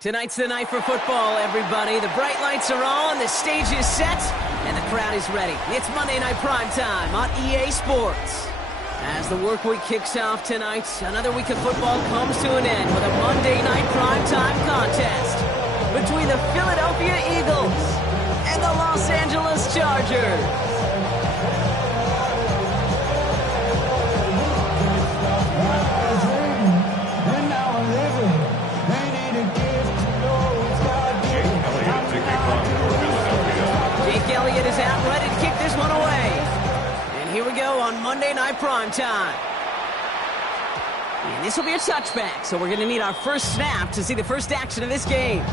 Tonight's the night for football, everybody. The bright lights are on, the stage is set, and the crowd is ready. It's Monday Night Primetime on EA Sports. As the work week kicks off tonight, another week of football comes to an end with a Monday Night Primetime contest between the Philadelphia Eagles and the Los Angeles Chargers. Elliott is out, ready to kick this one away. And here we go on Monday Night Primetime. And this will be a touchback, so we're going to need our first snap to see the first action of this game.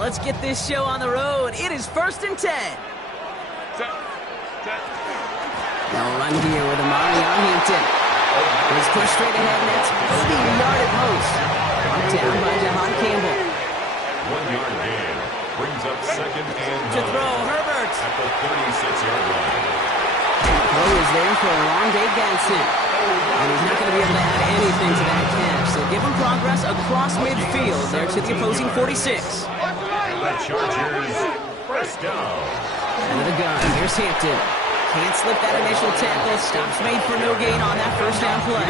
Let's get this show on the road. It is 1st and 10. They'll run here with Amari Hampton. He's pushed straight ahead, and that's 30 yard at most. Brought down by Jahan Campbell. 1 yard gain. Brings up 2nd and 9. To throw, Herbert. At the 36-yard line. Throw is there for a long Dave Gadsden. And he's not going to be able to add anything to that catch. So give him progress across midfield there to the opposing 46. The Chargers, first down. Out of the gun, here's Hampton. Can't slip that initial tackle. Stops made for no gain on that first down play.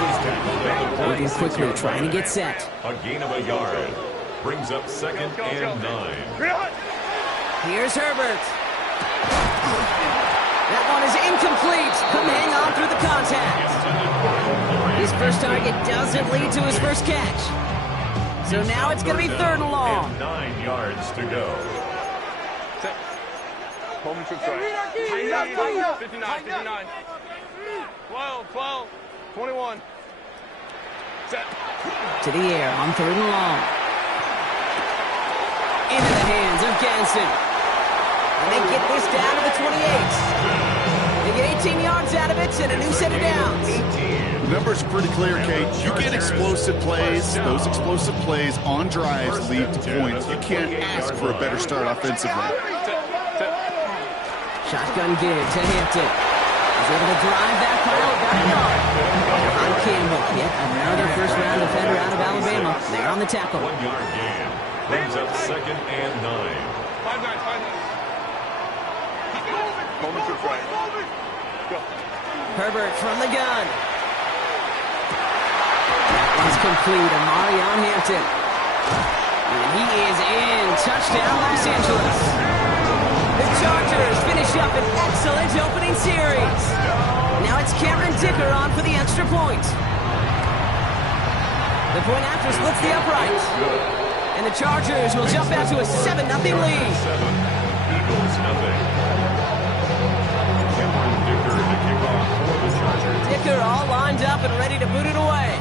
Moving quickly, trying to get set. A gain of a yard. Brings up 2nd and 9. Here's Herbert. That one is incomplete. Couldn't hang on through the contact. His first target doesn't lead to his first catch. So now it's going to be 3rd and long. 9 yards to go. Home trip right. 59. 12. 21. Set. To the air on 3rd and long. Into the hands of Gadsden. And they get this down to the 28. They get 18 yards out of it and a new set of downs. 18. The numbers are pretty clear, Kate. You get explosive plays. Those explosive plays on drives lead to points. You can't ask for a better start offensively. Shotgun give to Hampton. He's able to drive that pile back yard. On Campbell, yet another first-round defender out of Alabama. They're on the tackle. 1 yard gain. Brings up 2nd and 9. 5-9. Home trip right. Go. Herbert from the gun. Is complete. Amari Hampton. And he is in. Touchdown, Los Angeles. The Chargers finish up an excellent opening series. Now it's Cameron Dicker on for the extra point. The point after splits the uprights. And the Chargers will jump out to a 7-0 lead. 7. Eagles nothing. Cameron Dicker to kick off for the Chargers. Dicker all lined up and ready to boot it away.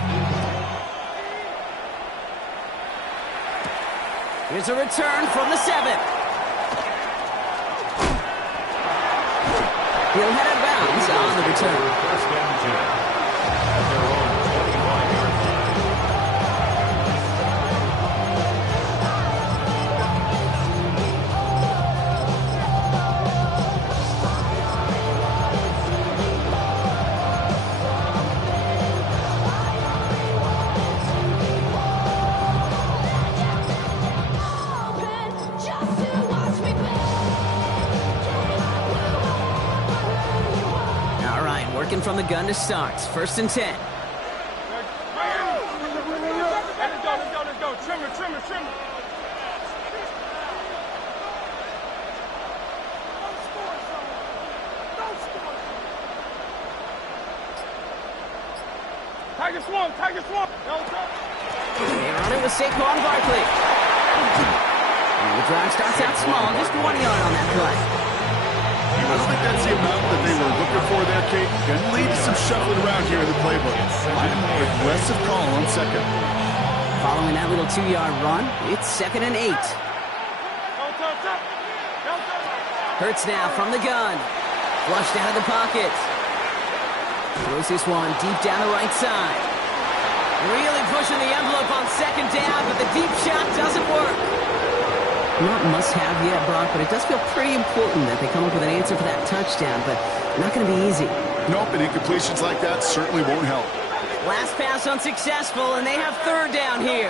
Here's a return from the 7. He'll head out of bounds on the return. 1st and 10. At their own 25-yard line. Working from the gun to start. 1st and 10. Let's go. Trimmer. Tiger Swamp. They're on it with Saquon Barkley. And the drive starts out small, just 1 yard on that play. I don't think that's the amount that they were shuffling around here in the playbook. I'm a more aggressive call on second. Following that little 2-yard run, it's 2nd and 8. Hurts now from the gun. Flushed out of the pocket. Throws this one deep down the right side. Really pushing the envelope on 2nd down, but the deep shot doesn't work. Not must-have yet, Brock, but it does feel pretty important that they come up with an answer for that touchdown, but not going to be easy. Nope, and incompletions like that certainly won't help. Last pass unsuccessful, and they have 3rd down here.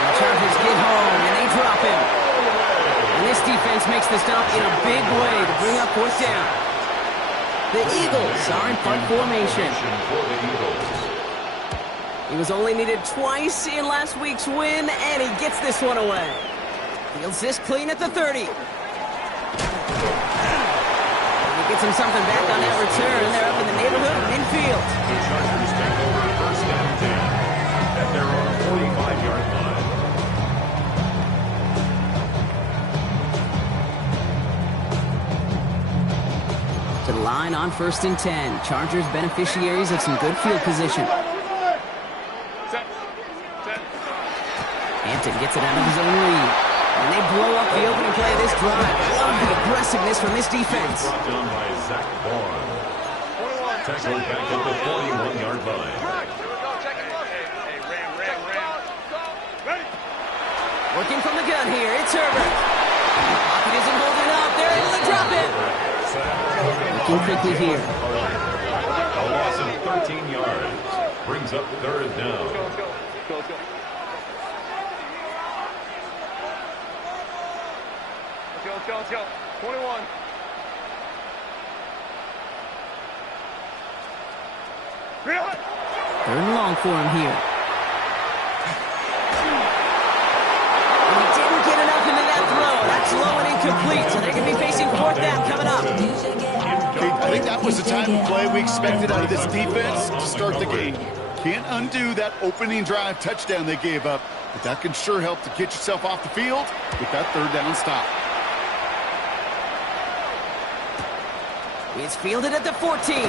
The Chargers get home, and they drop him. And this defense makes the stop in a big way to bring up 4th down. The Eagles are in punt formation. He was only needed twice in last week's win, and he gets this one away. Fields this clean at the 30. He gets him something back on that return. They're up in the neighborhood of midfield. The Chargers take over 1st and 10 at their own 45-yard line. To the line on 1st and 10. Chargers beneficiaries of some good field position. Hampton gets it out of his own lead. And they blow up the opening play of this drive. Love the aggressiveness from this defense. Brought down by Zach Vaughn. Tackled back at the 41-yard line. Working from the gun here, it's Herbert. Pocket isn't holding up. They're able to drop it. Looking quickly here. A loss of 13 yards. Brings up 3rd down. Let's go. 21. Third and long for him here. And he didn't get enough into that throw. That's low and incomplete, so they're going to be facing 4th down coming up. I think that was the type of play we expected out of this defense to start the game. Can't undo that opening drive touchdown they gave up, but that can sure help to get yourself off the field with that 3rd down stop. It's fielded at the 14. And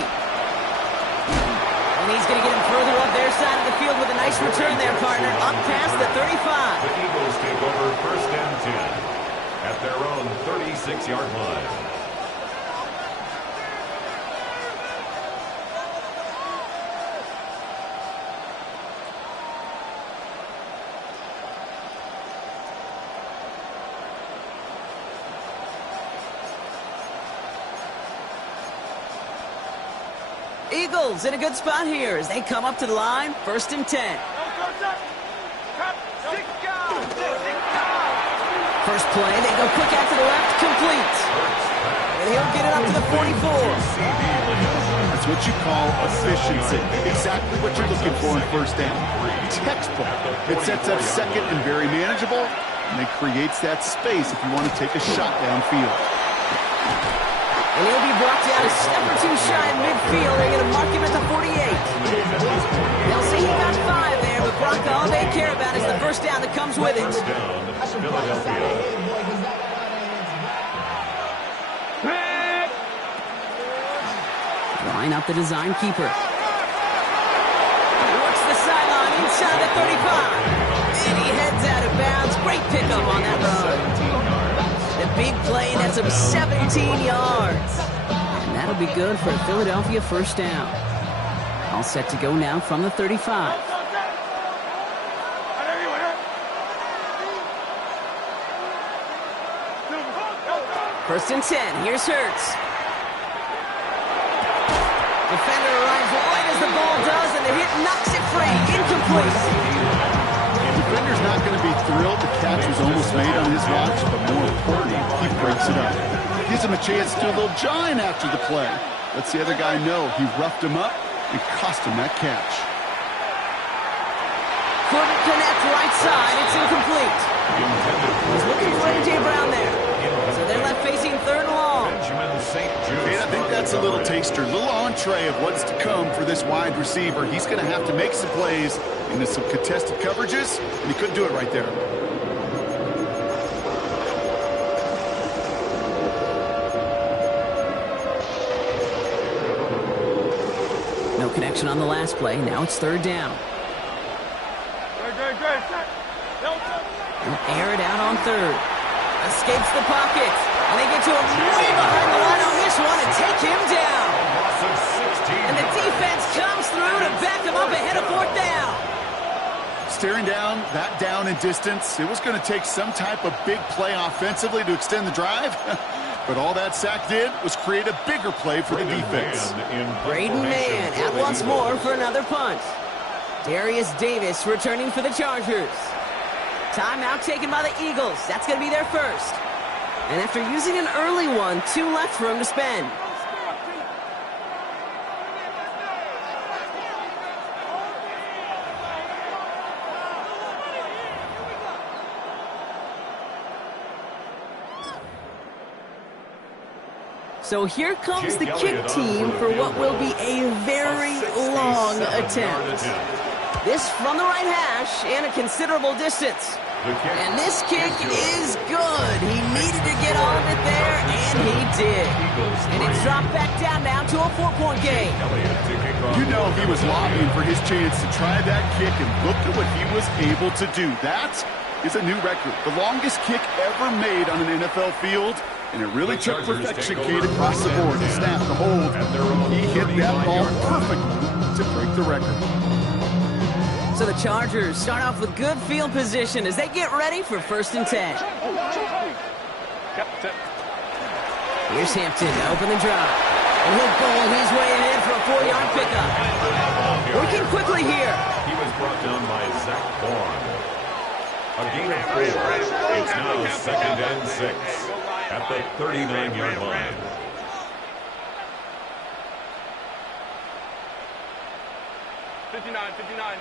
he's going to get him further up their side of the field with a nice return there, partner. Up past the 35. The Eagles take over 1st and 10 at their own 36-yard line. Eagles in a good spot here as they come up to the line. 1st and 10. First play, they go quick out to the left, complete. And he'll get it up to the 44. That's what you call efficiency. Exactly what you're looking for in 1st down. Textbook. It sets up 2nd and very manageable, and it creates that space if you want to take a shot downfield. And he'll be brought down a step or 2 shy of midfield. They're going to mark him at the 48. They'll say he got 5 there, but Brock, all they care about is the 1st down that comes with it. First down, Philadelphia. Line up the design keeper. Works the sideline inside the 35. And he heads out of bounds. Great pickup on that run. The big play nets him 17 yards. And that'll be good for a Philadelphia 1st down. All set to go now from the 35. First and 10. Here's Hurts. Defender arrives right as the ball does, and the hit knocks it free. Incomplete. The defender's not going to be thrilled the catch was almost made on his watch, but more importantly, he breaks it up. Gives him a chance to do a little jawing after the play. Lets the other guy know he roughed him up and cost him that catch. Couldn't connect right side. It's incomplete. He's looking for A.J. Brown there. So they're left facing 3rd and long. And I think that's a little taster, a little entree of what's to come for this wide receiver. He's going to have to make some plays into some contested coverages, and he couldn't do it right there. connection on the last play. Now it's third down. They'll air it out on third. Escapes the pocket. And they get to him way behind the line on this one and take him down. And the defense comes through to back him up ahead of fourth down. Staring down that down and distance, it was going to take some type of big play offensively to extend the drive. But all that sack did was create a bigger play for the defense. Braden Mann out once more for another punt. Darius Davis returning for the Chargers. Timeout taken by the Eagles. That's going to be their first. And after using an early one, 2 left for him to spend. So here comes the kick team for what will be a very long attempt. This from the right hash and a considerable distance. And this kick is good. He needed to get all of it there, and he did. And it's dropped back down now to a 4-point game. You know he was lobbying for his chance to try that kick, and look at what he was able to do. That is a new record. The longest kick ever made on an NFL field. And it really took perfection, Kate, across the board. The snap, the hold. He hit that ball perfectly to break the record. So the Chargers start off with good field position as they get ready for 1st and 10. Here's Hampton to open the drive. And he'll bowl his way ahead for a 4-yard pickup. Working quickly here. He was brought down by Zach Bourne. A gain of 4. It's now 2nd and 6 at the 39-yard line. '59.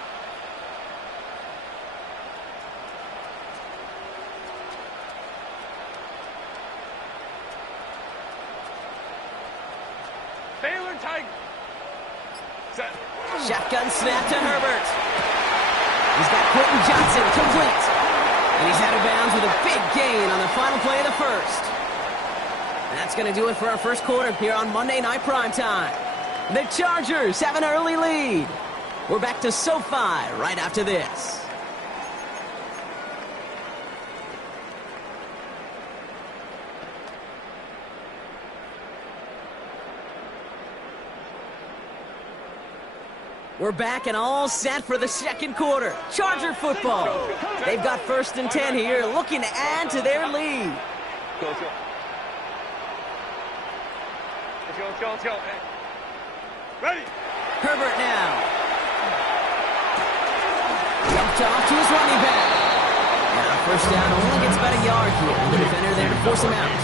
Baylor Tiger. Set. Shotgun snap to Herbert. He's got Quentin Johnson complete. And he's out of bounds with a big gain on the final play of the first. And that's going to do it for our first quarter here on Monday Night Primetime. The Chargers have an early lead. We're back to SoFi right after this. We're back and all set for the second quarter. Charger football. They've got 1st and 10 here, looking to add to their lead. Let's go. Hey. Ready. Herbert now. Jumped off to his running back. Now 1st down, only gets about a yard here. The defender there to force him out.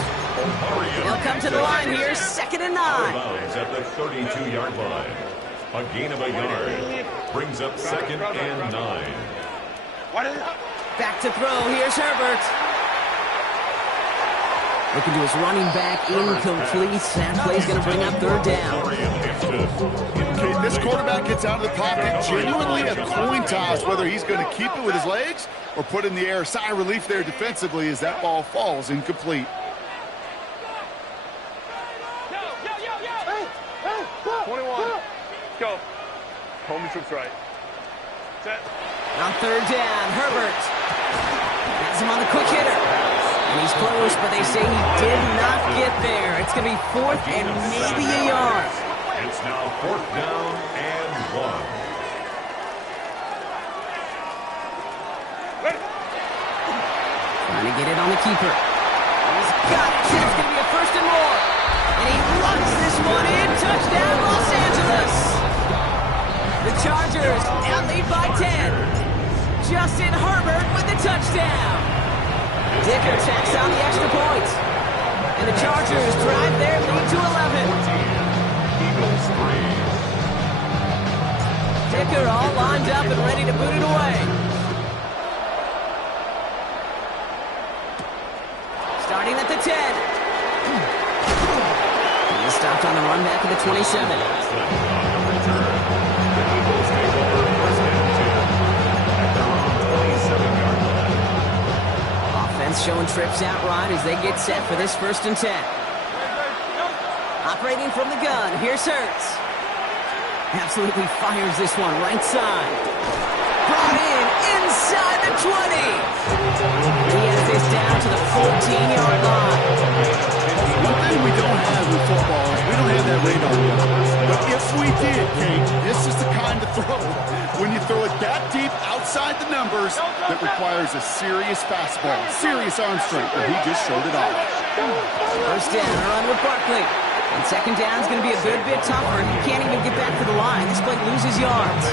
They'll come to the line here, 2nd and 9. At the 32-yard line. A gain of a yard brings up 2nd and 9. Back to throw. Here's Herbert. Looking to his running back, incomplete. That play's going to bring up 3rd down. Okay, this quarterback gets out of the pocket, genuinely a coin toss, whether he's going to keep it with his legs or put in the air. Sigh of relief there defensively as that ball falls incomplete. 21. Go. Home troops right. Set. On 3rd down, Herbert has him on the quick hitter. And he's close, but they say he did not get there. It's going to be 4th and maybe a yard. It's now 4th down and 1. Ready. Trying to get it on the keeper. He's got it. It's going to be a 1st and more. And he runs this one in. Touchdown, Los Angeles. The Chargers now lead by 10. Justin Herbert with the touchdown. Dicker tacks on the extra point. And the Chargers drive their lead to 11. Eagles 3. Dicker all lined up and ready to boot it away. Starting at the 10. He's stopped on the run back at the 27. Offense showing trips out right as they get set for this 1st and 10. Operating from the gun, here's Hurts. Absolutely fires this one right side. Brought in inside the 20. He has this down to the 14-yard line. One thing we don't have in football is we don't have that radar yet. But if we did, Kate, this is the kind of throw when you throw it that deep outside the numbers that requires a serious fastball, serious arm strength, and he just showed it off. First down, a run with Barkley. And second down is going to be a good bit tougher. He can't even get back to the line. This play loses yards.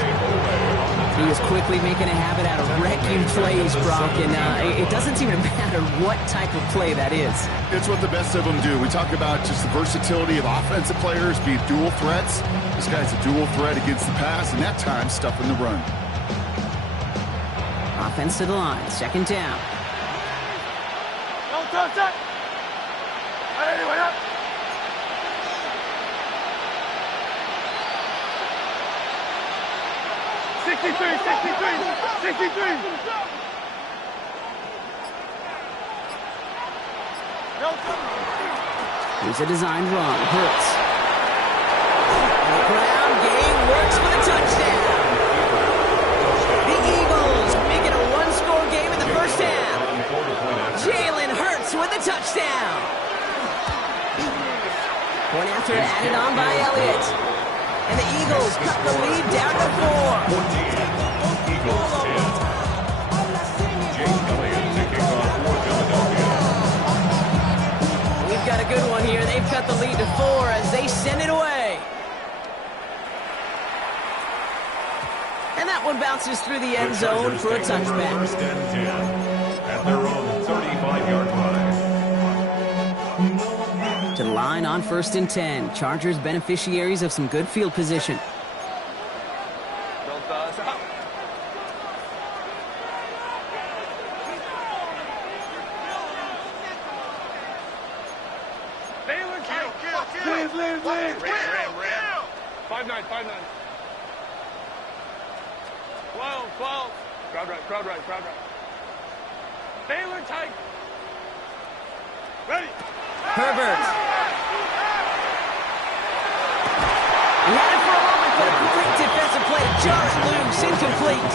He is quickly making a habit out of wrecking plays, Brock, and it doesn't seem to matter what type of play that is. It's what the best of them do. We talk about just the versatility of offensive players being dual threats. This guy's a dual threat against the pass, and that time stuffing the run. Offense to the line, second down. Anyway, up. Here's a designed run. Hurts. On the ground, game works for the touchdown. The Eagles make it a one-score game in the first half. Jalen Hurts with the touchdown. Point after added on by Elliott. And the Eagles cut the lead down to 4. Eagles 10. Jake Elliott taking off for Philadelphia. We've got a good one here. They've cut the lead to 4 as they send it away. And that one bounces through the end zone for a touchback. First and 10 at their own 35-yard line. To the line on first and 10. Chargers beneficiaries of some good field position. Ram. 5-9. 12. Crowd right. Baylor tight. Ready. Herbert. He had it for a moment, but a great defensive play to jar it loose, incomplete.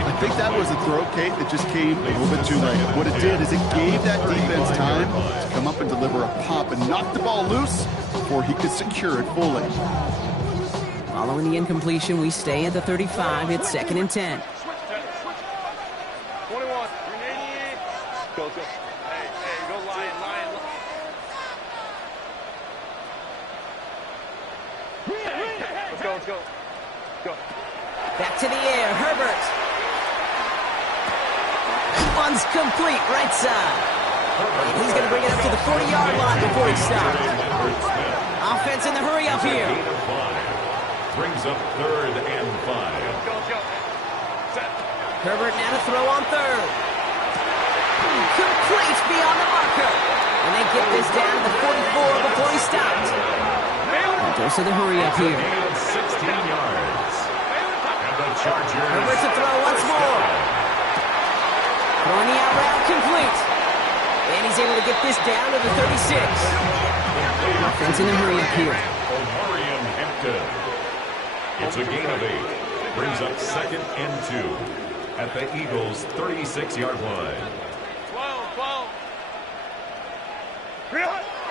I think that was a throw, Kate, that just came a little bit too late. What it did is it gave that defense time to come up and deliver a pop and knock the ball loose before he could secure it fully. Following the incompletion, we stay at the 35. It's second and 10. 21. Go. Hey, go Lion. Let's go. Go. Back to the air, Herbert. One's complete, right side. And he's going to bring it up to the 40-yard line before he stops. Offense in the hurry up here. Brings up third and 5. Go. Set. Herbert now to throw on third. Complete beyond the marker. And they get this down to the 44 before he stopped. And goes to the hurry up here. 16 yards. And the Chargers. Herbert to throw once more. Throwing the out route complete. And he's able to get this down to the 36. Offense in the hurry up here. Omarion Hampton. It's a gain of 8. Brings up second and 2 at the Eagles' 36-yard line. 12.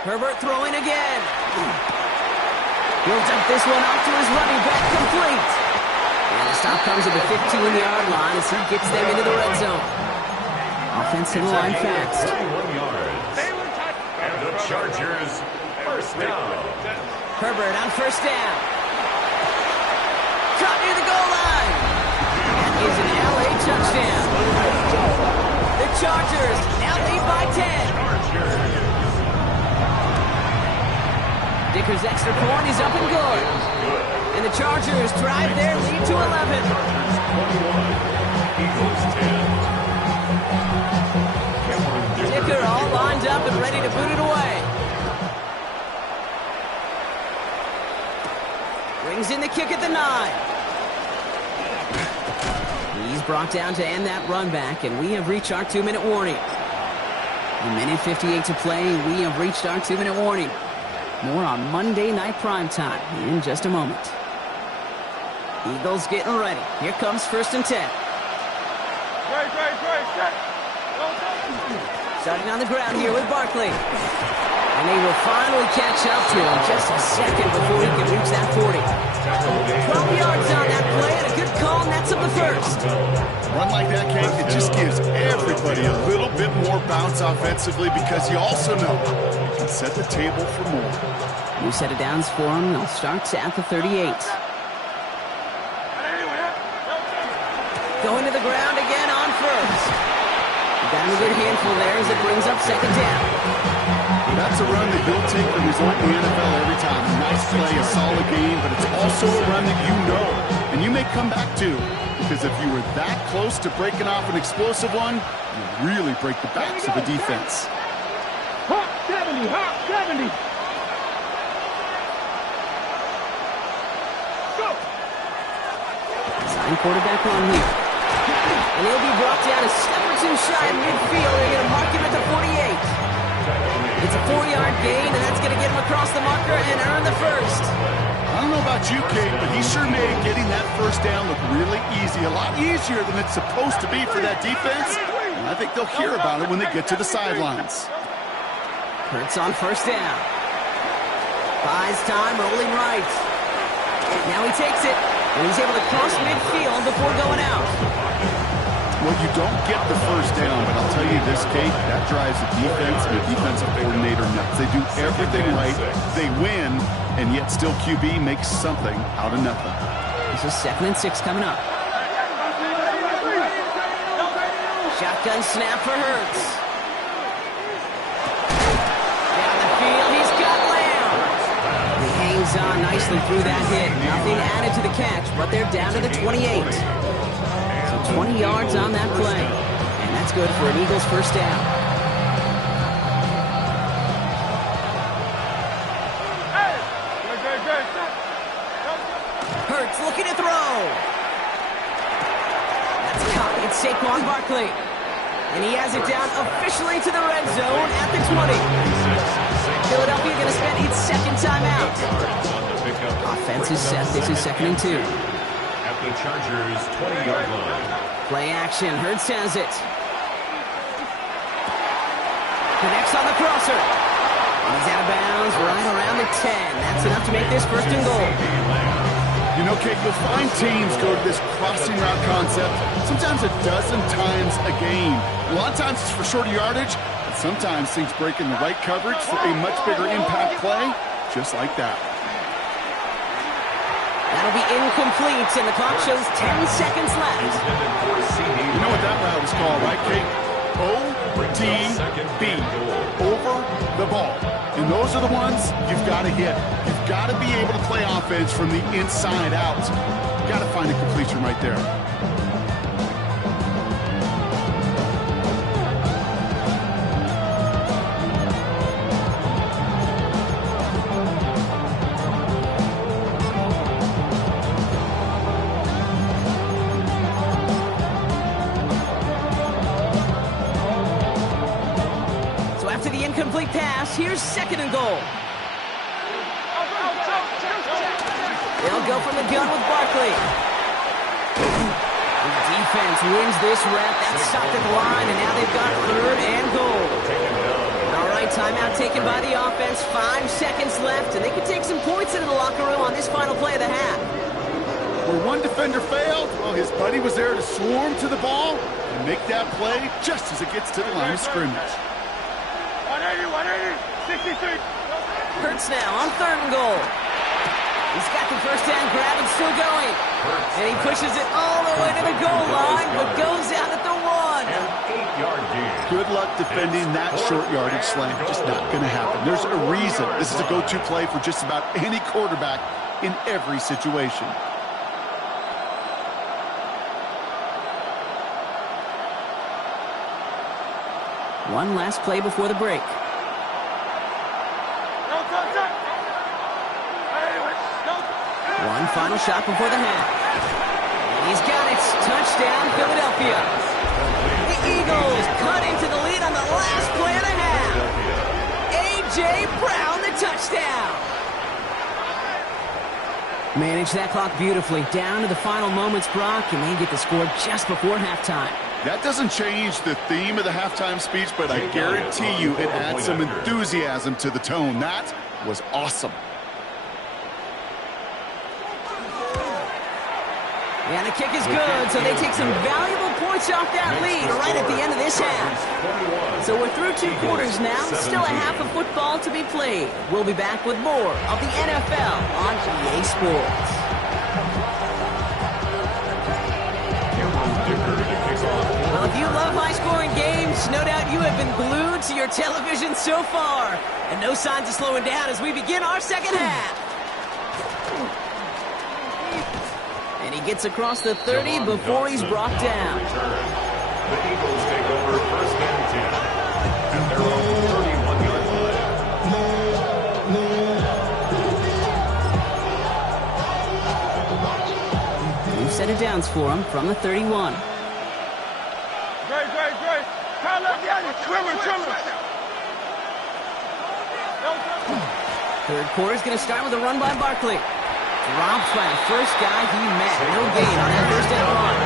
Herbert throwing again. He'll dump this one off to his running back, complete. And the stop comes at the 15-yard line as he gets them into the red zone. Offense to the line fast. 31 yards. And the Chargers first down. Herbert on first down. Caught near the goal line. That is an LA touchdown. The Chargers now lead by 10. Dicker's extra point is up and good. And the Chargers drive their lead to 11. 21. Eagles 10. Dicker all lined up and ready to boot it away. Brings in the kick at the 9. He's brought down to end that run back, and we have reached our 2-minute warning. A minute 58 to play, we have reached our 2-minute warning. More on Monday Night Primetime in just a moment. Eagles getting ready. Here comes 1st and 10. Great, set. Starting on the ground here with Barkley. And they will finally catch up to him just a second before he can reach that 40. 12 yards on that play and a good call, and that's up the first. Run like that, Kate, it just gives everybody a little bit more bounce offensively because you also know you can set the table for more. New set of downs for him. They'll start at the 38. Going to the ground again on first. Got him a good handful there as it brings up 2nd down. That's a run that he'll take the result in the NFL every time. A nice play, a solid game, but it's also a run that you know and you may come back to, because if you were that close to breaking off an explosive one, you really break the backs of the defense. Hot 70, hot 70. Go. Sign quarterback on here. And he'll be brought down a step or two shy of midfield. They're going to mark him at the 48. It's a 4-yard gain, and that's going to get him across the marker and earn the first. I don't know about you, Kate, but he sure made getting that first down look really easy. A lot easier than it's supposed to be for that defense. And I think they'll hear about it when they get to the sidelines. Hurts on 1st down. Buys time, rolling right. Now he takes it, and he's able to cross midfield before going out. Well, you don't get the first down, but I'll tell you this, Kate, that drives the defense and the defensive coordinator nuts. They do everything right, they win, and yet still QB makes something out of nothing. This is 2nd and 6 coming up. Shotgun snap for Hurts. Down the field, he's got Lamb. He hangs on nicely through that hit. Nothing added to the catch, but they're down to the 28. 20 yards on that play. And that's good for an Eagles first down. Hurts looking to throw. That's caught. It's Saquon Barkley. And he has it down officially to the red zone at the 20. Philadelphia going to spend its 2nd timeout. Offense is set. This is 2nd and 2. The Chargers' 20-yard line. Play action. Hurts has it. Connects on the crosser. He's out of bounds right around the 10. That's enough to make this 1st and goal. You know, Kate, you'll find teams go to this crossing route concept sometimes a dozen times a game. A lot of times it's for shorter yardage, but sometimes things break in the right coverage for a much bigger impact play, just like that. That'll be incomplete, and the clock shows 10 seconds left. You know what that route was called, right, Kate? ODB, over the ball. And those are the ones you've got to hit. You've got to be able to play offense from the inside out. You've got to find a completion right there. Incomplete pass. Here's 2nd and goal. They'll go from the gun with Barkley. The defense wins this rep. That's stopped at the line, and now they've got 3rd and goal. All right, timeout taken by the offense. 5 seconds left, and they can take some points into the locker room on this final play of the half. Where one defender failed, well, his buddy was there to swarm to the ball and make that play just as it gets to the line of scrimmage. 180, 63. Hurts now on 3rd and goal. He's got the first down grab and still going. And he pushes it all the way to the goal line, but goes out at the 1. An 8-yard gain. Good luck defending that short yardage slam. Just not going to happen. There's a reason this is a go-to play for just about any quarterback in every situation. One last play before the break. One final shot before the half. He's got it. Touchdown, Philadelphia. The Eagles cut into the lead on the last play of the half. A.J. Brown, the touchdown. Manage that clock beautifully. Down to the final moments, Brock, and they get the score just before halftime. That doesn't change the theme of the halftime speech, but I guarantee you it adds some enthusiasm to the tone. That was awesome. And the kick is good, so they take some valuable points off that lead right at the end of this half. So we're through 2 quarters now, still a half of football to be played. We'll be back with more of the NFL on EA Sports. Well, if you love high-scoring games, no doubt you have been glued to your television so far. And no signs of slowing down as we begin our second half. And he gets across the 30 before he's brought down. The Eagles take over first and 10 at their own 31-yard line. New set of downs for him from the 31. Great. Trimmer. Third quarter's going to start with a run by Barkley. Dropped by the first guy he met. No gain on that first down run.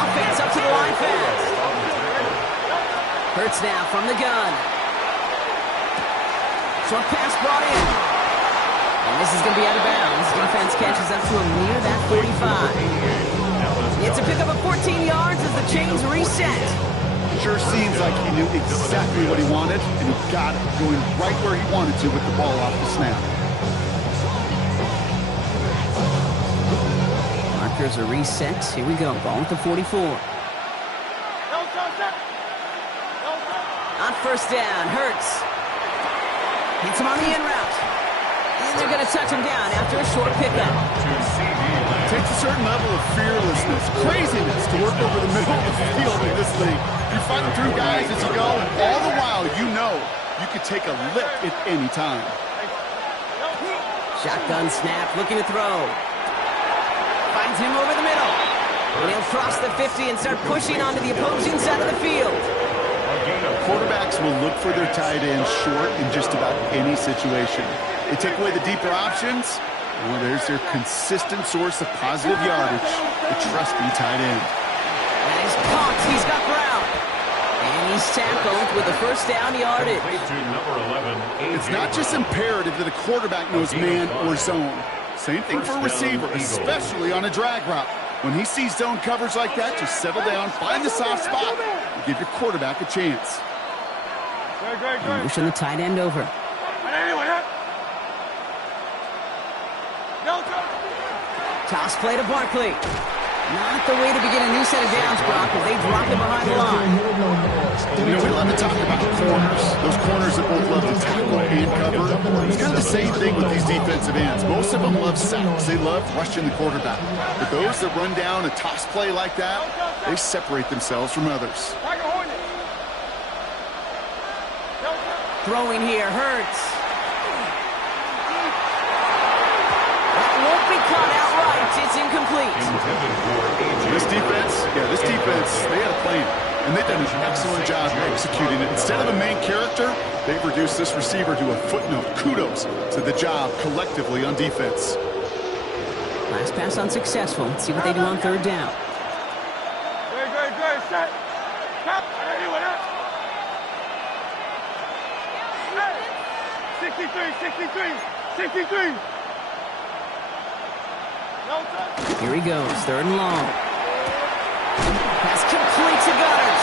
Offense up to the line fast. Hurts now from the gun. Short pass brought in. And this is going to be out of bounds. Defense catches up to him near that 45. It's a pickup of 14 yards as the chains reset. Sure seems like he knew exactly what he wanted, and he got it going right where he wanted to with the ball off the snap. Markers are reset. Here we go. Ball at the 44. On first down, Hurts. Hits him on the in route. And they're going to touch him down after a short pickup. Takes a certain level of fearlessness, craziness to work over the middle of the field in this league. You're fighting through guys as you go, and all the while you know you could take a lick at any time. Shotgun snap, looking to throw. Finds him over the middle. And he'll cross the 50 and start pushing onto the opposing side of the field. Quarterbacks will look for their tight ends short in just about any situation. They take away the deeper options. Well, there's their consistent source of positive yardage, the trusty tight end. And he's caught. He's got ground. And he's tackled with the first down yardage. It's not just imperative that a quarterback knows man or zone. Same thing for a receiver, especially on a drag route. When he sees zone coverage like that, just settle down, find the soft spot, and give your quarterback a chance. Pushing the tight end over. Toss play to Barkley. Not the way to begin a new set of downs, Brock, as they drop him behind the line. You know, we love to talk about corners. Those corners that both love to tackle and cover. It's kind of the same thing with these defensive ends. Most of them love sacks. They love rushing the quarterback. But those that run down a toss play like that, they separate themselves from others. Throwing here, Hurts. That won't be caught outright. It's incomplete. This defense, they had a plan. And they've done an excellent job executing it. Instead of a main character, they've reduced this receiver to a footnote. Kudos to the job collectively on defense. Last pass unsuccessful. Let's see what they do on third down. Great. Set. Top. 63. Here he goes, third and long. Pass complete to Goddard.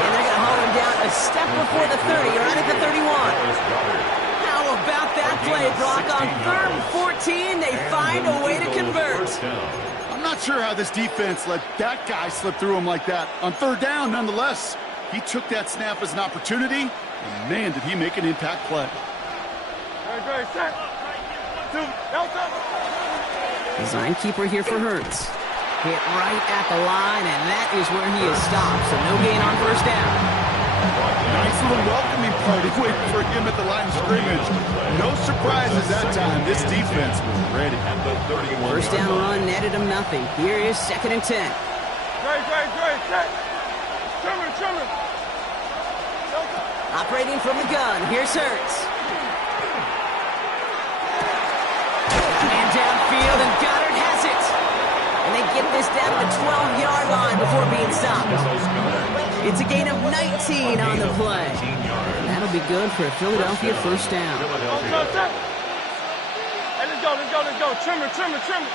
And they're going to hold him down a step before the 30, or out at the 31. How about that play, Brock? On 3rd and 14, they find a way to convert. I'm not sure how this defense let that guy slip through him like that. On third down, nonetheless, he took that snap as an opportunity, and man, did he make an impact play. Great. Set. Design keeper here for Hurts. Hit right at the line, and that is where he is stopped. So no gain on first down. Nice little welcoming party waiting for him at the line of scrimmage. No surprises that time. This defense was ready. First down run netted him nothing. Here is 2nd and 10. Great. Set. Trimmer. Operating from the gun. Here's Hurts. Man downfield. this down to the 12-yard line before being stopped. It's a gain of 19 on the play. That'll be good for a Philadelphia first down. Hey, let's go, let's go, let's go. Trim it, trim it, trim it.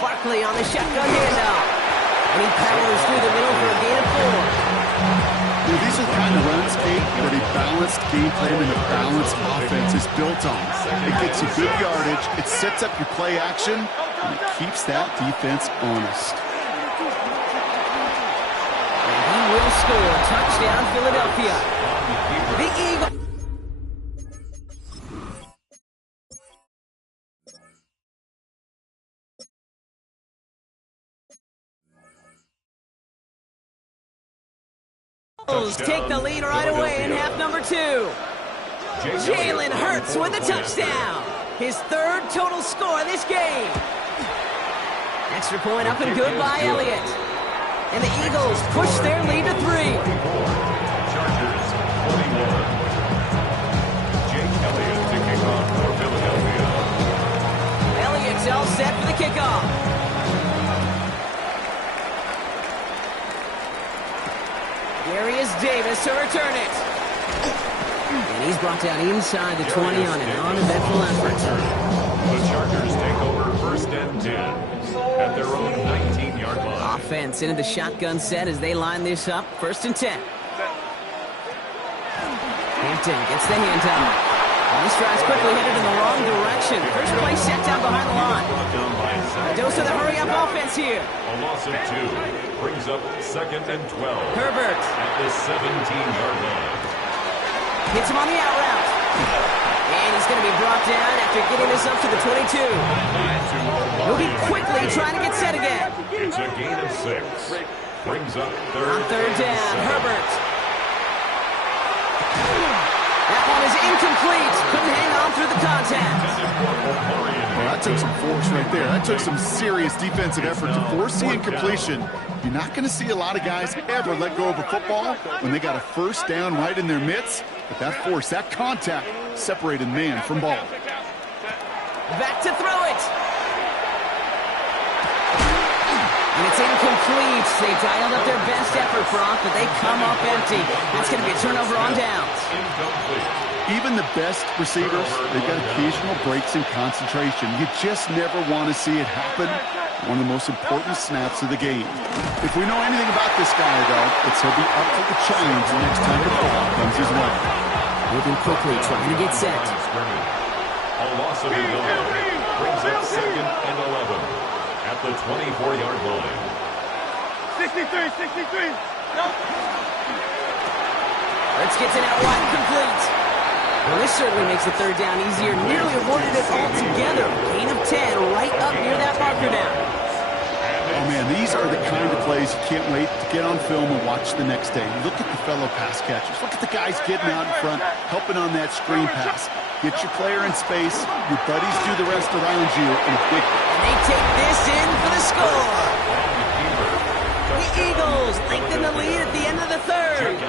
Barkley on the shotgun handoff. And he powers through the middle for a gain of 4. These are the kind of runs, Kate, that a balanced game plan and a balanced offense is built on. It gets you good yardage, it sets up your play action, and it keeps that defense honest. And he will score. Touchdown, Philadelphia. The Eagles. Take the lead right away in half number 2. Jalen Hurts with a touchdown. His third total score this game. Extra point up and good by Elliott. And the Eagles push their lead to 3. Chargers 41. Jake Elliott kicking off for Philadelphia. Elliott's all set for the kickoff. Darius Davis to return it. And he's brought down inside the 20 on an uneventful effort. The Chargers take over first and 10 at their own 19-yard line. Offense into the shotgun set as they line this up. First and 10. Hampton gets the handoff. And this drive's quickly headed in the wrong direction. First play set down behind the line. A dose of the hurry-up offense here. A loss of 2 brings up second and 12. Herbert At the 17-yard line. hits him on the out route. And he's going to be brought down after getting this up to the 22. Moving quickly, trying to get set again. It's a gain of 6. Brings up On third down, Herbert. That one is incomplete. Couldn't hang on through the contact. Well, that took some force right there. That took some serious defensive effort to force the incompletion. You're not going to see a lot of guys ever let go of a football when they got a first down right in their midst. But that force, that contact, separated man from ball. Back to throw it. And it's incomplete. They dialed up their best effort, Brock, but they come up empty. That's going to be a turnover on downs. Even the best receivers, they've got occasional breaks in concentration. You just never want to see it happen. One of the most important snaps of the game. If we know anything about this guy, though, it's he'll be up for the challenge the next time the ball comes his way. Moving quickly, trying to get set. A loss of 11 brings up second and 11 at the 24-yard line. 63, 63. No. Let's get it out wide and complete. Well, this certainly makes the third down easier. Nearly avoided it altogether. Gain of 10 right up near that marker now. Oh, man, these are the kind of plays you can't wait to get on film and watch the next day. Look at the fellow pass catchers. Look at the guys getting out in front, helping on that screen pass. Get your player in space. Your buddies do the rest around you in a big way. And they take this in for the score. The Eagles lengthen the lead at the end of the third.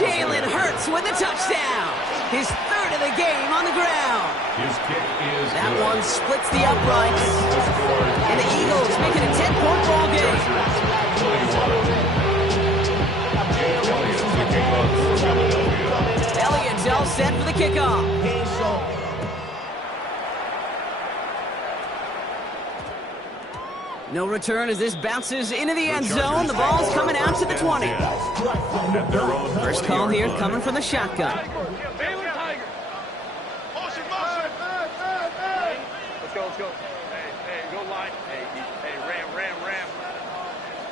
Jalen Hurts with a touchdown. His third of the game on the ground. His kick is That good. one splits the uprights. And the Eagles make it a 10-point ball game. Elliott's all set for the kickoff. No return as this bounces into the end zone. The ball's coming out to the 20. First call here coming from the shotgun. Let's go, let's go. Hey, go line. Hey, ram.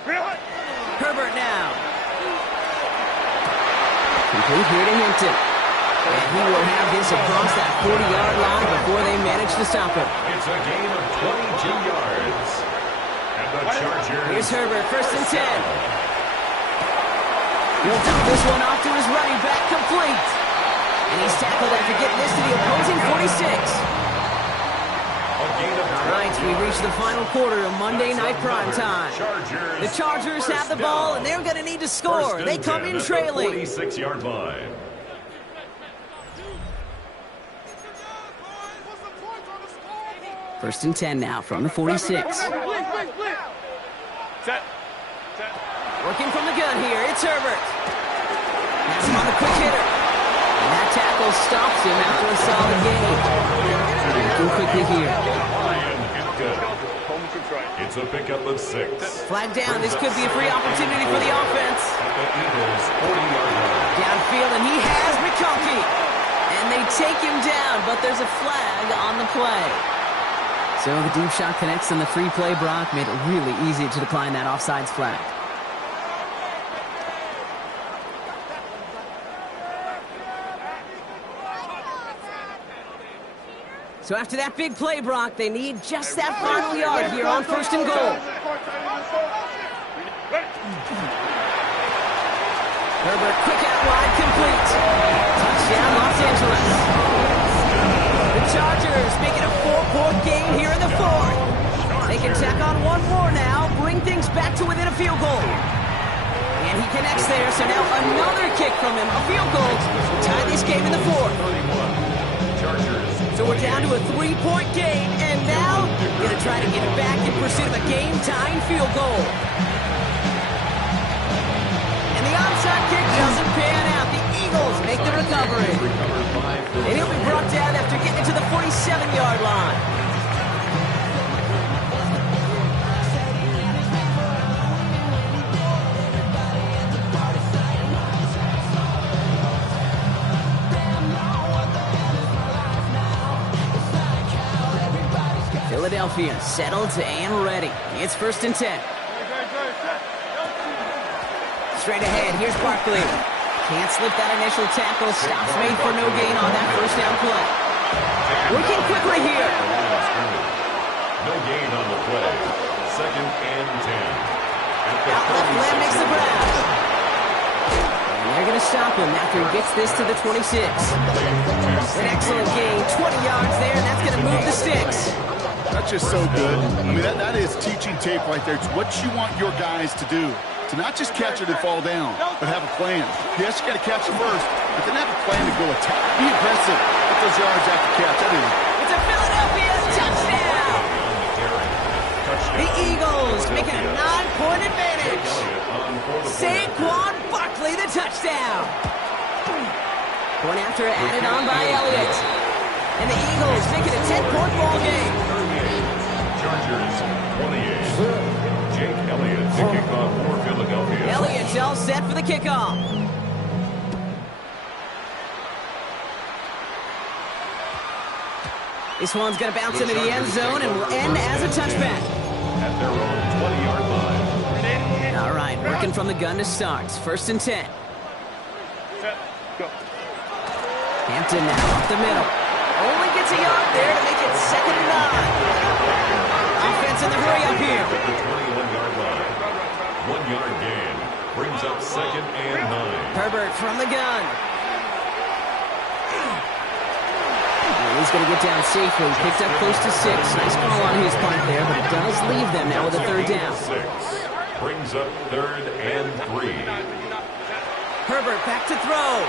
Really? Herbert now. Complete here to Hinton. And he will have this across that 40-yard line before they manage to stop him. It's a gain of 22 yards. And the Chargers. Here's Herbert, first and 10. He'll dump this one off to his running back, complete. And he's tackled after getting this to the opposing 46. All right, we reached the final quarter of Monday Night Primetime. The Chargers have the ball, and they're going to need to score. They come in trailing. 46-yard line. First and 10 now from the 46. Set. Working from the gun here, it's Herbert. Has him on the quick hitter. And that tackle stops him after a solid gain. Working quickly here. It's a pickup of 6. Flag down, this could be a free opportunity for the offense. At the Eagles' 40-yard line. Downfield, and he has McConkey. And they take him down, but there's a flag on the play. So the deep shot connects on the free play. Brock made it really easy to decline that offsides flag. So after that big play, Brock, they need just that final yard here on first and goal. Herbert, quick out wide, complete. Touchdown, Los Angeles. The Chargers make it a 4-point game here in the fourth. They can tack on one more now, bring things back to within a field goal. And he connects there, so now another kick from him, a field goal, to tie this game in the fourth. So we're down to a 3-point game, and now going to try to get it back in pursuit of a game-tying field goal. And the onside kick doesn't pan out. The Eagles make the recovery. And he'll be brought down after getting to the 47-yard line. Philadelphia settled and ready. It's first and 10. Straight ahead, here's Barkley. Can't slip that initial tackle. Stops made for no gain on that first down play. Working quickly here. No gain on the play. Second and 10. Out left, Lamb makes the grab. And they're going to stop him after he gets this to the 26. An excellent gain, 20 yards there, and that's going to move the sticks. That's just so good. I mean, that is teaching tape right there. It's what you want your guys to do. To not just catch it and fall down, but have a plan. Yes, you got to catch it first, but then have a plan to go attack. Be aggressive. Get those yards after catch. It's a Philadelphia touchdown! The Eagles make it a 9-point advantage. Saquon Barkley, the touchdown. Point after added on by Elliott. And the Eagles make it a 10-point ball game. Chargers 28. Jake Elliott to kick off for Philadelphia. Elliott's all set for the kickoff. This one's going to bounce into the end zone and will end as a touchback. At their own 20-yard line. All right, working from the gun to start. First and 10. Hampton now up the middle. Only gets a yard there to make it second and 9. Offense in the hurry up here. At the 21-yard line. 1-yard gain. Brings up second and 9. Herbert from the gun. He's going to get down safely. Picked up close to 6. Nice call on his part there, but it does leave them now with a third down. 6. Brings up third and 3. Herbert back to throw.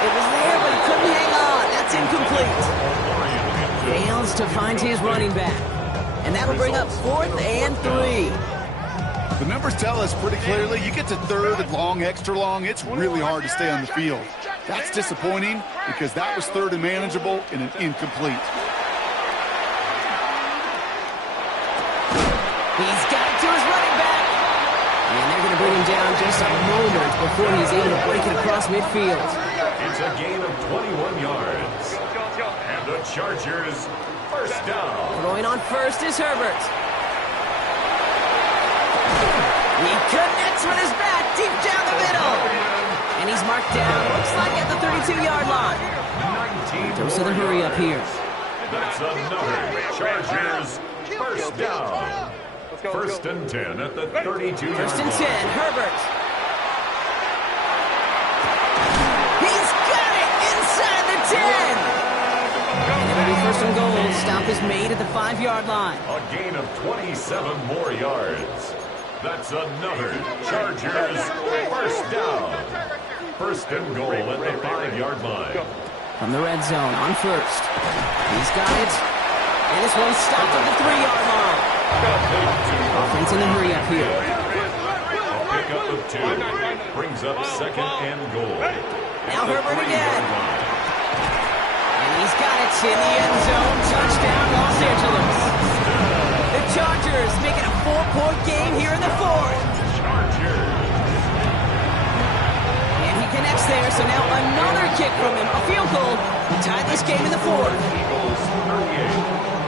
It was there, but he couldn't hang on. That's incomplete. Fails to find his running back. And that'll bring up fourth and 3. The numbers tell us pretty clearly, you get to third and long, extra long, it's really hard to stay on the field. That's disappointing because that was third and manageable and an incomplete. He's got it to his running back. And they're going to bring him down just a moment before he's able to break it across midfield. It's a gain of 21 yards. And the Chargers first down. Throwing on first is Herbert. He connects with his back deep down the middle. And he's marked down, looks like at the 32-yard line. Dose of the hurry up here. That's another Chargers first down. First and 10 at the 32-yard line. First and 10, Herbert. He's got it inside the 10. And it'll be first and goal. Stop is made at the 5-yard line. A gain of 27 more yards. That's another Chargers first down. First and goal at the 5-yard line. from the red zone on first. He's got it. And this one's stopped at the 3-yard line. Offense in the hurry up here. A pickup of 2. Brings up second and goal. Now Herbert again. And he's got it in the end zone. Touchdown, Los Angeles. The Chargers making a 4-point game here in the fourth. And he connects there, so now another kick from him. A field goal to tie this game in the fourth.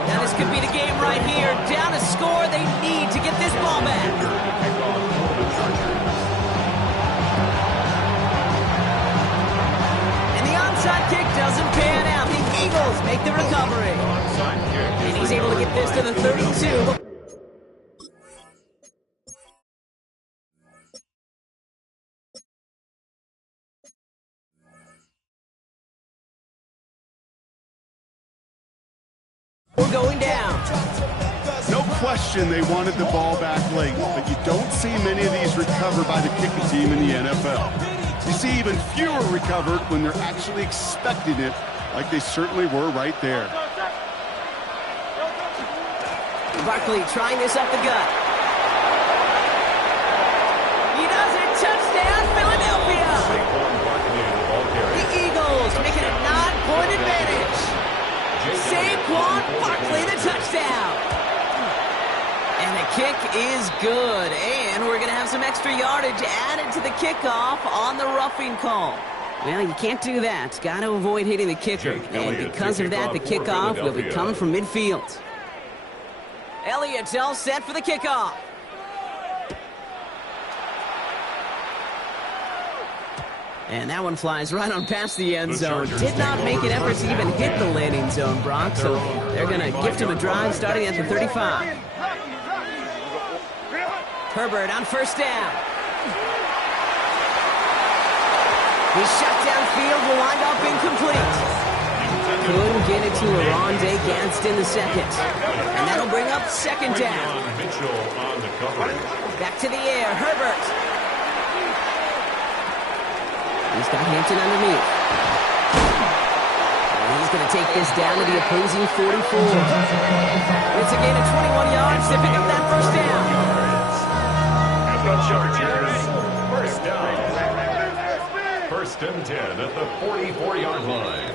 Now this could be the game right here. Down to score, they need to get this ball back. And the onside kick doesn't pan out. The Eagles make the recovery. And he's able to get this to the 32. We're going down. No question they wanted the ball back late, but you don't see many of these recovered by the kicking team in the NFL. You see even fewer recovered when they're actually expecting it, like they certainly were right there. Barkley trying this up the gut. He does it. Touchdown, Philadelphia. The Eagles making a 9-point advantage. Saquon Barkley, the touchdown. And the kick is good. And we're going to have some extra yardage added to the kickoff on the roughing call. Well, you can't do that. Got to avoid hitting the kicker. And because of that, the kickoff will be coming from midfield. Elliott's all set for the kickoff. And that one flies right on past the end zone. Did not make an effort to even hit the landing zone, Brock. So they're going to gift him a drive starting at the 35. Herbert on first down. His shot downfield will wind up incomplete. Couldn't get it to Oronde Gadsden the second. And that'll bring up second down. Back to the air, Herbert. He's got Hampton underneath. And he's going to take this down to the opposing 44. It's a gain of 21 yards to pick up that first down. Chargers, first down. First and 10 at the 44-yard line.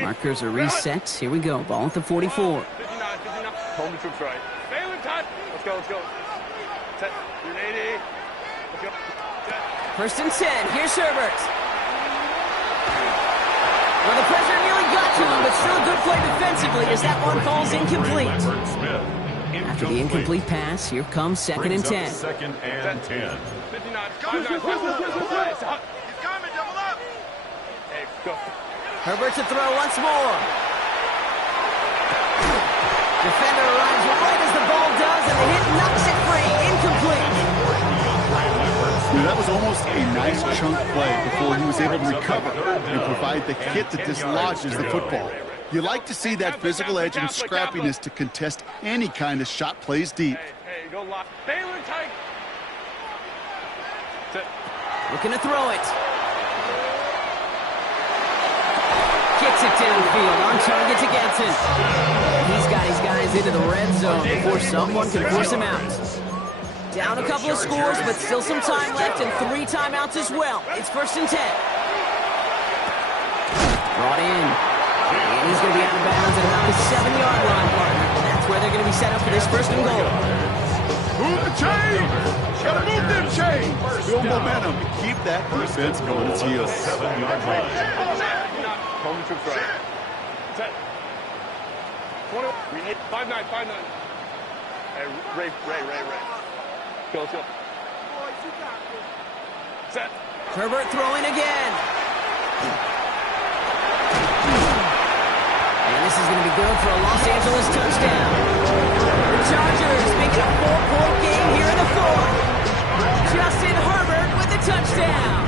Markers are reset. Here we go. Ball at the 44. 59. Home the troops right. Phelan touch. Let's go. Set. 380. Let's go. Set. First and 10. Here's Herbert. Well, the pressure nearly got to him, but still a good play defensively as that one falls incomplete. After the incomplete pass, here comes second and 10. Second and 10. 59. He's coming. Double up. Hey, go. Herbert to throw once more. Defender arrives right as the ball does, and the hit knocks it free. Incomplete. That was almost a nice chunk play before he was able to recover and provide the hit that dislodges the football. You like to see that physical edge and scrappiness to contest any kind of shot plays deep. Hey, go lock. Phelan tight. Set. Looking to throw it. Gets it downfield, on target to Gadsden. He's got his guys into the red zone before someone can force him out. Down a couple of scores, but still some time left and 3 timeouts as well. It's first and 10. Brought in. And he's going to be out of bounds at about the 7-yard line, partner. And that's where they're going to be set up for this first and goal. Move the chains! Gotta move them chains! Build momentum. Keep that defense going its heels. 7-yard line. Home the troops right. Set. 20. 5-9. Hey, Ray. Go. Set. Herbert throwing again. And this is going to be good for a Los Angeles touchdown. The Chargers making a 4-point game here in the fourth. Justin Herbert with the touchdown.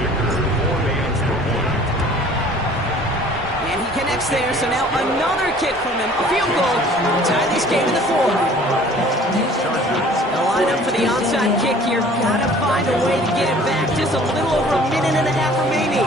And he connects there, so now another kick from him. A field goal to tie this game in the fourth. They'll line up for the onside kick here. Gotta find a way to get it back. Just a little over a minute and a half remaining.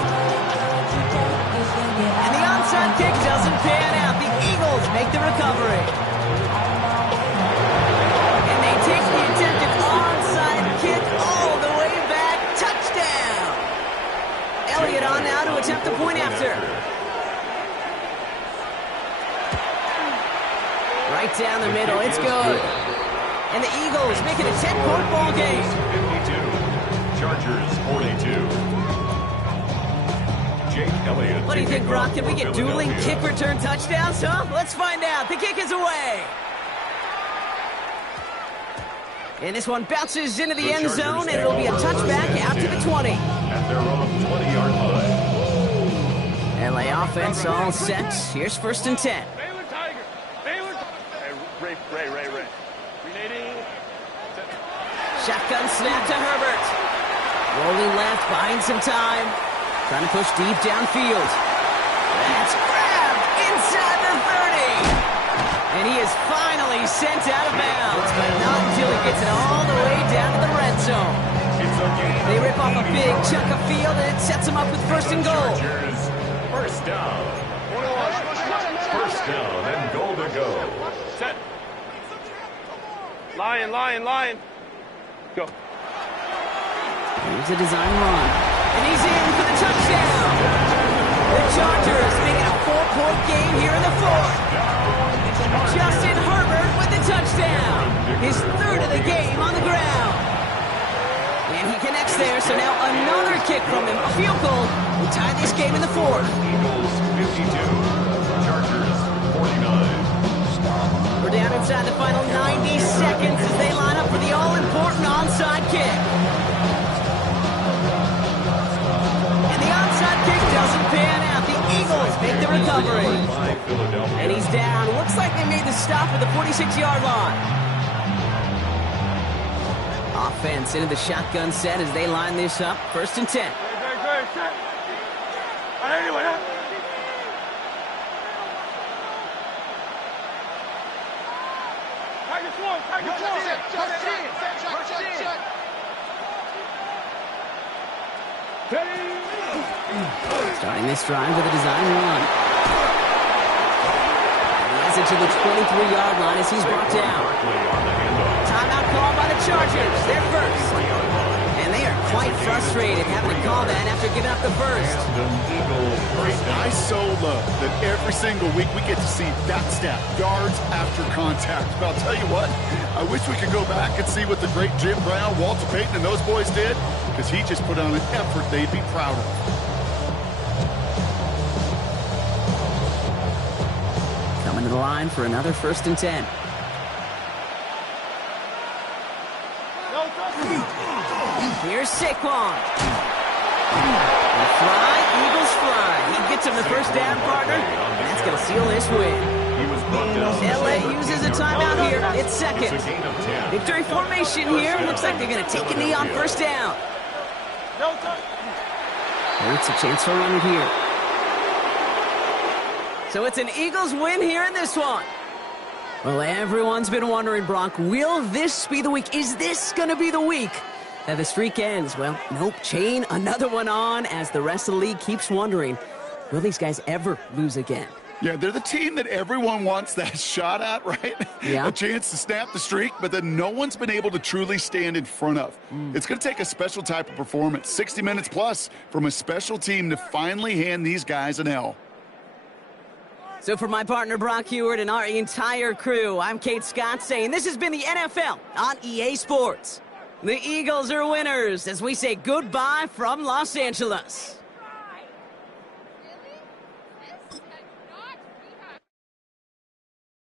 And the Eagles make it a 10-point ball game. 52. Chargers 42. Jake Elliott. What do you think, Brock? Can we get dueling kick return touchdowns, huh? Let's find out. The kick is away. And this one bounces into the end zone, and it'll be a touchback out to the 20. At their own 20-yard line. LA offense all set. Here's 1st and 10. Baylor Tiger. Baylor. Hey, Ray. Renating. Shotgun snap to Herbert. Rolling left, buying some time. Trying to push deep downfield. That's grabbed inside the 30. And he is finally sent out of bounds, but not until he gets it all the way down to the red zone. They rip off a big chunk of field, and it sets them up with 1st and goal. Chargers, 1st down. 1st down and goal to go. Set. Lion. Go. Here's a design run. And he's in for the touchdown. The Chargers make it a 4-point game here in the 4th. Justin Herbert with the touchdown. His 3rd of the game on the ground. And he connects there, so now another kick from him. A field goal will tie this game in the 4th. Eagles 52. Chargers 49. We're down inside the final 90 seconds as they line up for the all-important onside kick. And the onside kick doesn't pan out. The Eagles make the recovery. And he's down. Looks like they made the stop at the 46-yard line. Offense into the shotgun set as they line this up. 1st and 10. Great. Set. Anyway. Starting this drive with a design run. And he has it to the 23-yard line as he's brought down. Timeout called by the Chargers. They're 1st. And they are quite frustrated having to call that after giving up the 1st. I so love that every single week we get to see that stat, yards after contact. But I'll tell you what, I wish we could go back and see what the great Jim Brown, Walter Payton, and those boys did, because he just put on an effort they'd be proud of. Coming to the line for another 1st and 10. Here's Saquon. Fly, Eagles fly. He gets him the 1st down, partner. And that's going to seal this win. LA uses a timeout here. It's 2nd. Victory formation here. Looks like they're going to take a knee on 1st down. It's a chance to run it here. So it's an Eagles win here in this one. Well, everyone's been wondering, Brock, will this be the week? Is this going to be the week that the streak ends? Well, nope. Chain another one on as the rest of the league keeps wondering, will these guys ever lose again? Yeah, they're the team that everyone wants that shot at, right? Yeah. A chance to snap the streak, but then no one's been able to truly stand in front of. It's going to take a special type of performance, 60 minutes plus, from a special team to finally hand these guys an L. So for my partner Brock Huard and our entire crew, I'm Kate Scott saying this has been the NFL on EA Sports. The Eagles are winners as we say goodbye from Los Angeles.